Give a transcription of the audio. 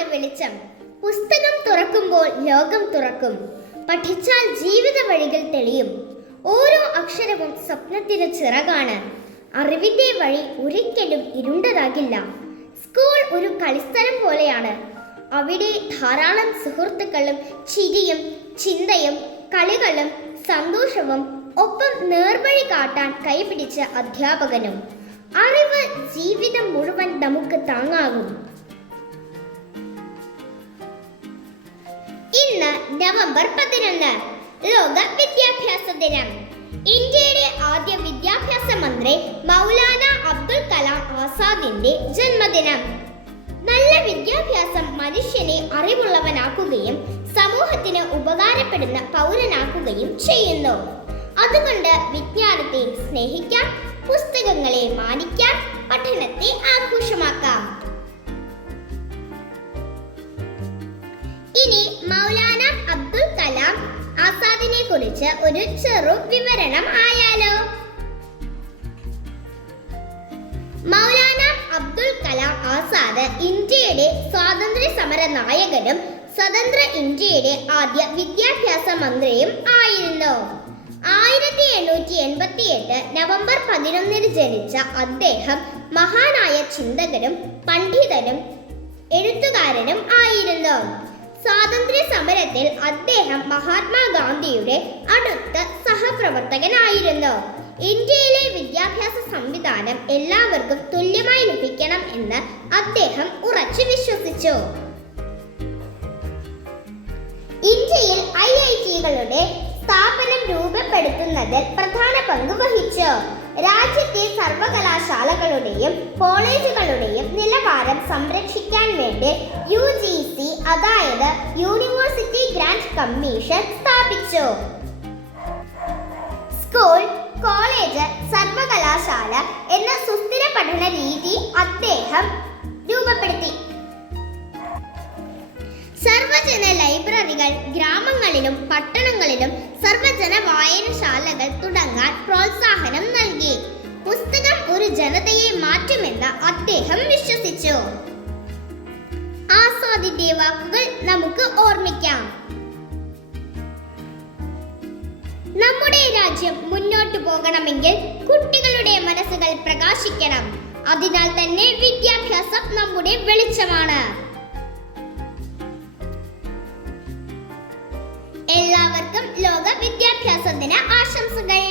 അറിവാണ് വെളിച്ചം. പുസ്തകം തുറക്കുമ്പോൾ ലോകം തുറക്കും. പഠിച്ചാൽ ജീവിത വഴികൾ തെളിയും. ഓരോ അക്ഷരവും സ്വപ്നത്തിന് ചിറകാണ്. അറിവിന്റെ വഴി ഒരിക്കലും ഇരുണ്ടതാകില്ല. സ്കൂൾ ഒരു കളിസ്ഥലം പോലെയാണ്. അവിടെ ധാരാളം സുഹൃത്തുക്കളും ചിരിയും ചിന്തയും കളികളും സന്തോഷവും, ഒപ്പം നേർവഴി കാട്ടാൻ കൈപിടിച്ച അധ്യാപകനും. അറിവ് ജീവിതം മുഴുവൻ നമുക്ക് താങ്ങാകും. ഇന്ന് നവംബർ 11 ലോക വിദ്യാഭ്യാസ ദിനം. ഇന്ത്യയുടെ ആദ്യ വിദ്യാഭ്യാസ മന്ത്രി മൗലാന അബ്ദുൽ കലാം ആസാദിന്റെ ജന്മദിനം. നല്ല വിദ്യാഭ്യാസം മനുഷ്യനെ അറിവുള്ളവനാക്കുകയും സമൂഹത്തിന് ഉപകാരപ്പെടുന്ന പൗരനാക്കുകയും ചെയ്യുന്നു. അതുകൊണ്ട് വിജ്ഞാനത്തെ സ്നേഹിക്കാം, പുസ്തകങ്ങളെ മാനിക്കാം, പഠനത്തെ ആഘോഷമാക്കാം. ഇനി മൗലാന അബ്ദുൽ കലാം ആസാദിനെ കുറിച്ച് ഒരു ചെറു വിവരണം ആയാലോ. മൗലാന അബ്ദുൽ കലാം ആസാദ് ഇന്ത്യയുടെ സ്വാതന്ത്ര്യ സമര നായകനും സ്വതന്ത്ര ഇന്ത്യയുടെ ആദ്യ വിദ്യാഭ്യാസ മന്ത്രിയും ആയിരുന്നു. 1888 നവംബർ 11 ജനിച്ച അദ്ദേഹം മഹാനായ ചിന്തകനും പണ്ഡിതനും എഴുത്തുകാരനും ആയിരുന്നു. സ്വാതന്ത്ര്യ സമരത്തിൽ അദ്ദേഹം മഹാത്മാഗാന്ധിയുടെ അടുത്ത സഹപ്രവർത്തകനായിരുന്നു. ഇന്ത്യയിലെ വിദ്യാഭ്യാസ സംവിധാനം എല്ലാവർക്കും തുല്യമായി ലഭിക്കണം എന്ന് അദ്ദേഹം ഉറച്ചു വിശ്വസിച്ചു. ഇന്ത്യയിൽ IIT-കളുടെ സ്ഥാപനം രൂപപ്പെടുത്തുന്നതിൽ പ്രധാന പങ്ക് വഹിച്ചു. രാജ്യത്തെ സർവകലാശാലകളുടെയും കോളേജുകളുടെയും നിലവാരം സംരക്ഷിക്കാൻ വേണ്ടി UGC അതായത് യൂണിവേഴ്സിറ്റി ഗ്രാന്റ് കമ്മീഷൻ സ്ഥാപിച്ചു. സ്കൂൾ, കോളേജ്, സർവകലാശാല എന്ന സുസ്ഥിര പഠന രീതി അദ്ദേഹം രൂപപ്പെടുത്തി. സർവജന ലൈബ്രറികൾ ഗ്രാമങ്ങളിലും പട്ടണങ്ങളിലും സർവജന വായനശാലകൾ തുടങ്ങാൻ പ്രോത്സാഹനം നൽകി. പുസ്തകം ഒരു ജനതയെ മാറ്റുമെന്ന് അദ്ദേഹം വിശ്വസിച്ചു. ആസാദിന്റെ വാക്കുകൾ നമുക്ക് ഓർമ്മിക്കാം. നമ്മുടെ രാജ്യം മുന്നോട്ടു പോകണമെങ്കിൽ കുട്ടികളുടെ മനസ്സുകൾ പ്രകാശിക്കണം. അതിനാൽ തന്നെ വിദ്യാഭ്യാസം നമ്മുടെ വെളിച്ചമാണ്. എല്ലാവർക്കും ലോക വിദ്യാഭ്യാസ ദിന ആശംസകൾ.